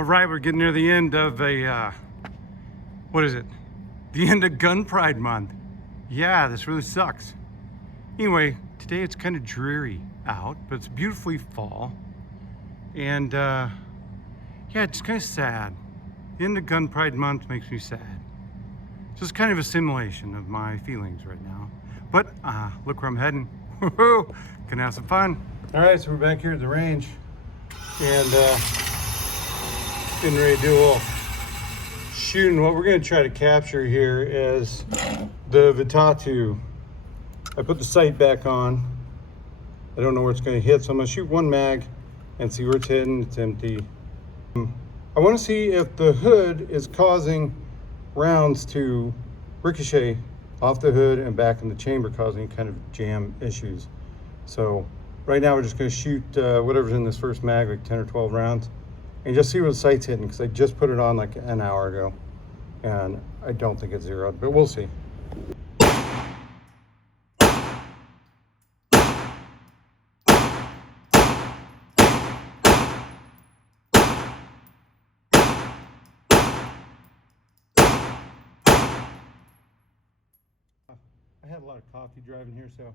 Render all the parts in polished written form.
All right, we're getting near the end of what is it? The end of Gun Pride Month. Yeah, this really sucks. Anyway, today it's kind of dreary out, but it's beautifully fall. And yeah, it's kind of sad. The end of Gun Pride Month makes me sad. So it's kind of a simulation of my feelings right now. But look where I'm heading. Woohoo! Gonna have some fun. All right, so we're back here at the range. And getting ready to do a little shooting. What we're going to try to capture here is the Votatu. I put the sight back on. I don't know where it's going to hit, so I'm going to shoot one mag and see where it's hitting. It's empty. I want to see if the hood is causing rounds to ricochet off the hood and back in the chamber, causing kind of jam issues. So right now we're just going to shoot whatever's in this first mag, like 10 or 12 rounds, and just see where the sight's hitting, because I just put it on like an hour ago and I don't think it's zeroed, but we'll see. I had a lot of coffee driving here, so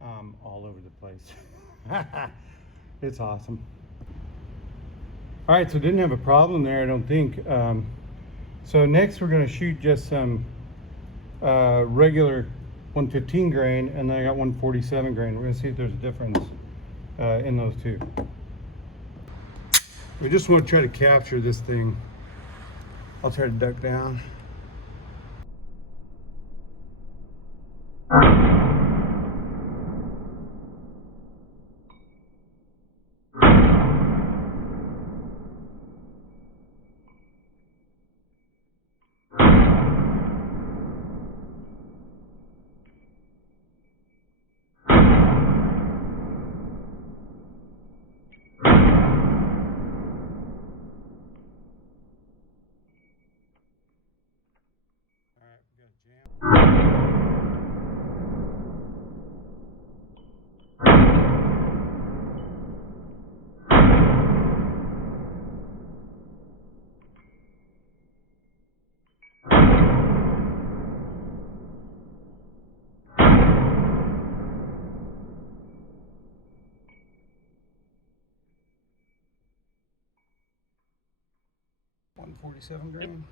I'm all over the place. It's awesome. All right, so didn't have a problem there, I don't think. So next we're going to shoot just some regular 115 grain, and then I got 147 grain. We're going to see if there's a difference in those two. We just want to try to capture this thing. I'll try to duck down. .147 grain.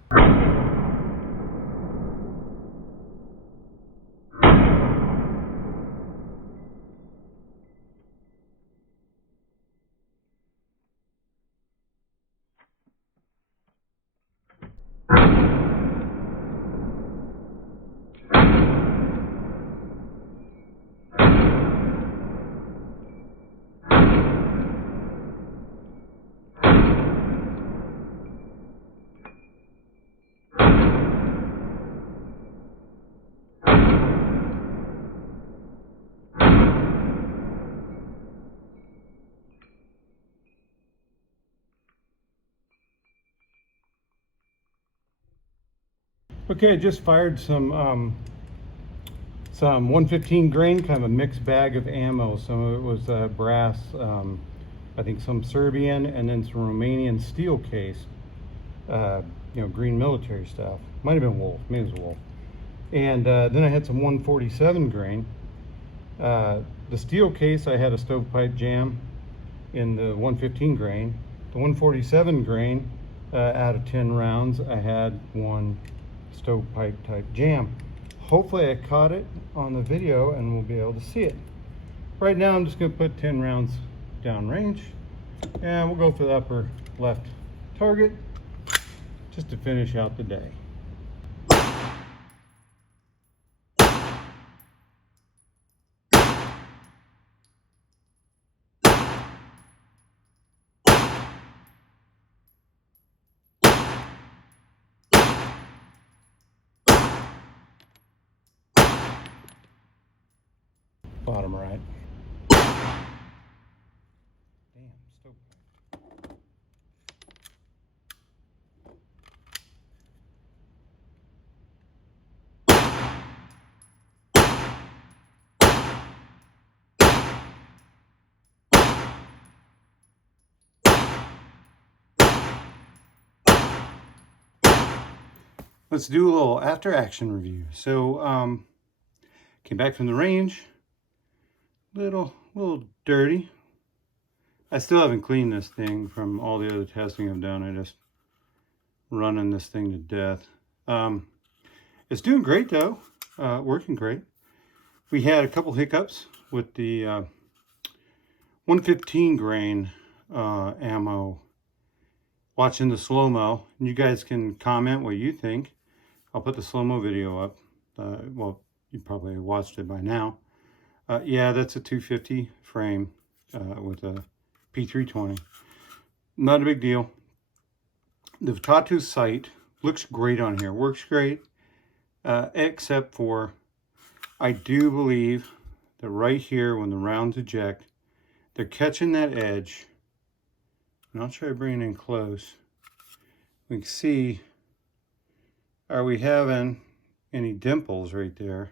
Okay, I just fired some 115 grain, kind of a mixed bag of ammo. Some of it was brass, I think some Serbian, and then some Romanian steel case, green military stuff. Might have been Wolf, maybe it was Wolf. And then I had some 147 grain. The steel case, I had a stovepipe jam in the 115 grain. The 147 grain, out of 10 rounds, I had one stovepipe type jam. Hopefully I caught it on the video and we'll be able to see it. Right now I'm just going to put 10 rounds down range, and we'll go for the upper left target just to finish out the day. Bottom right. Damn, stovepipe. let's do a little after action review. So came back from the range, little dirty. I still haven't cleaned this thing from all the other testing I've done. I just running this thing to death. It's doing great though, working great. We had a couple hiccups with the 115 grain ammo. Watching the slow-mo, and you guys can comment what you think. I'll put the slow-mo video up. Well, you probably watched it by now. Yeah, that's a 250 frame with a P320. Not a big deal. The Votatu sight looks great on here. Works great, except for I do believe that right here when the rounds eject, they're catching that edge. And I'll try to bring it in close. We can see, are we having any dimples right there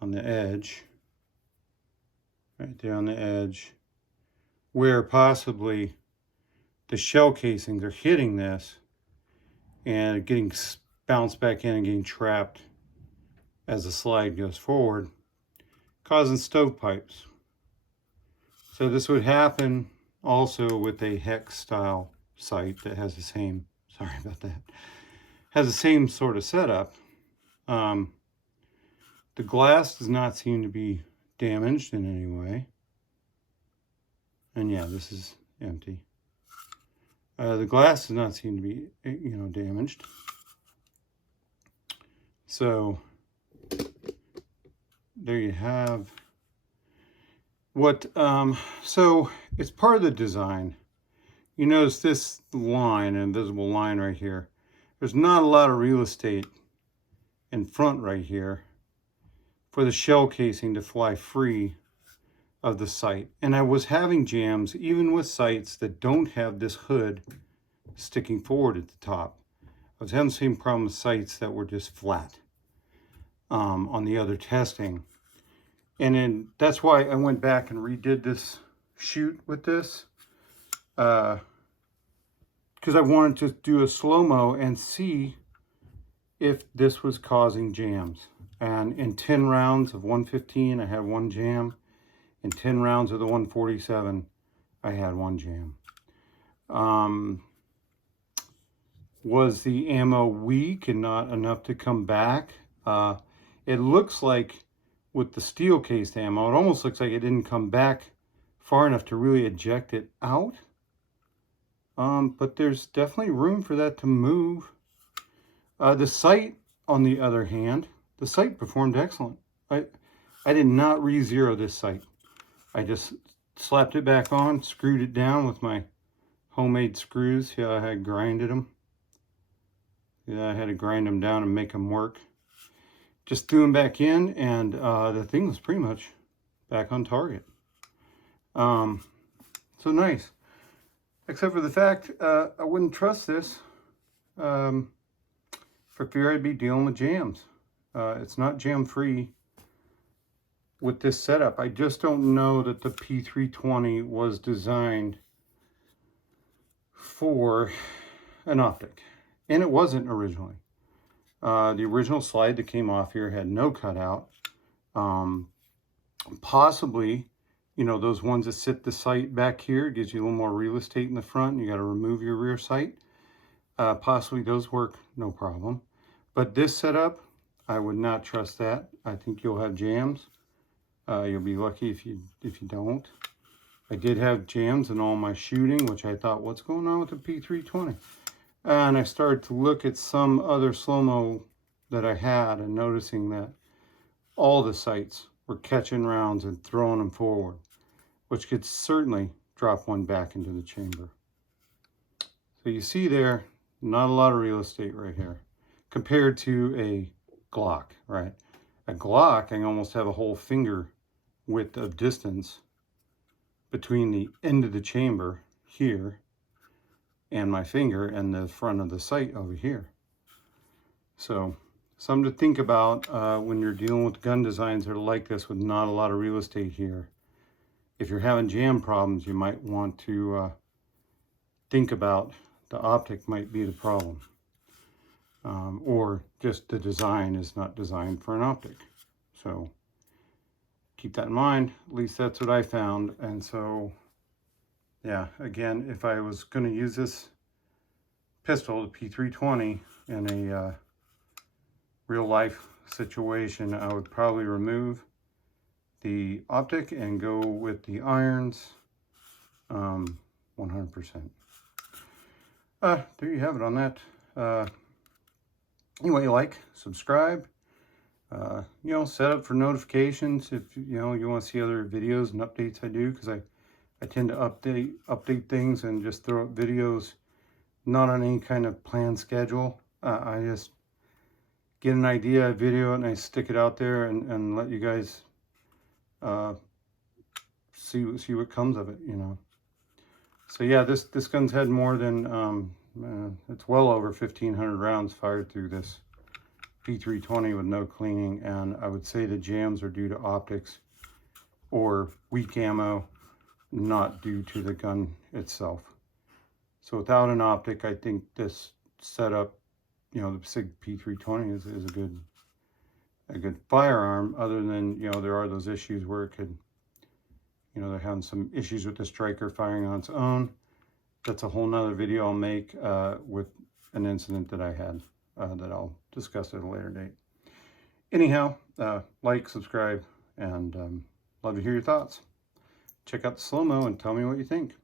on the edge? Right there on the edge, where possibly the shell casings are hitting this and getting bounced back in and getting trapped as the slide goes forward, causing stovepipes. So this would happen also with a hex style sight that has the same, sorry about that, has the same sort of setup. The glass does not seem to be damaged in any way. And yeah, this is empty. The glass does not seem to be, damaged. So there you have what, so it's part of the design. You notice this line, an invisible line right here. There's not a lot of real estate in front right here for the shell casing to fly free of the sight. And I was having jams even with sights that don't have this hood sticking forward at the top. I was having the same problem with sights that were just flat on the other testing. And then that's why I went back and redid this shoot with this. Because I wanted to do a slow-mo and see if this was causing jams. And in 10 rounds of 115, I had one jam. In 10 rounds of the 147, I had one jam. Was the ammo weak and not enough to come back? It looks like with the steel cased ammo, it almost looks like it didn't come back far enough to really eject it out. But there's definitely room for that to move. The sight, on the other hand, the sight performed excellent. I did not re-zero this sight. I just slapped it back on, screwed it down with my homemade screws. Yeah, I had grinded them. Yeah, I had to grind them down and make them work. Just threw them back in, and the thing was pretty much back on target. So nice. Except for the fact I wouldn't trust this for fear I'd be dealing with jams. It's not jam free with this setup. I just don't know that the P320 was designed for an optic, and it wasn't originally. The original slide that came off here had no cutout. Possibly, those ones that sit the sight back here, gives you a little more real estate in the front, and you got to remove your rear sight. Possibly those work no problem. But this setup, I would not trust that. I think you'll have jams. You'll be lucky if you don't. I did have jams in all my shooting, which I thought, what's going on with the P320? And I started to look at some other slow-mo that I had and noticing that all the sights were catching rounds and throwing them forward, which could certainly drop one back into the chamber. So you see there, not a lot of real estate right here compared to a Glock, right? A Glock, I almost have a whole finger width of distance between the end of the chamber here and my finger and the front of the sight over here. So something to think about when you're dealing with gun designs that are like this with not a lot of real estate here. If you're having jam problems, you might want to think about the optic might be the problem. or just the design is not designed for an optic. So keep that in mind. At least that's what I found. And so, yeah, again, if I was going to use this pistol, the P320, in a real life situation, I would probably remove the optic and go with the irons 100%. There you have it on that. Anyway, like, subscribe, you know, set up for notifications if you know you want to see other videos and updates I do, because I tend to update things and just throw up videos not on any kind of planned schedule. I just get an idea, video it, and I stick it out there and let you guys see what comes of it, you know. So yeah, this gun's had more than it's well over 1,500 rounds fired through this P320 with no cleaning, and I would say the jams are due to optics or weak ammo, not due to the gun itself. So without an optic, I think this setup, you know, the SIG P320 is a good firearm, other than, you know, there are those issues where it could, you know, they're having some issues with the striker firing on its own. That's a whole nother video I'll make with an incident that I had that I'll discuss at a later date. Anyhow, like, subscribe, and love to hear your thoughts. Check out the slow-mo and tell me what you think.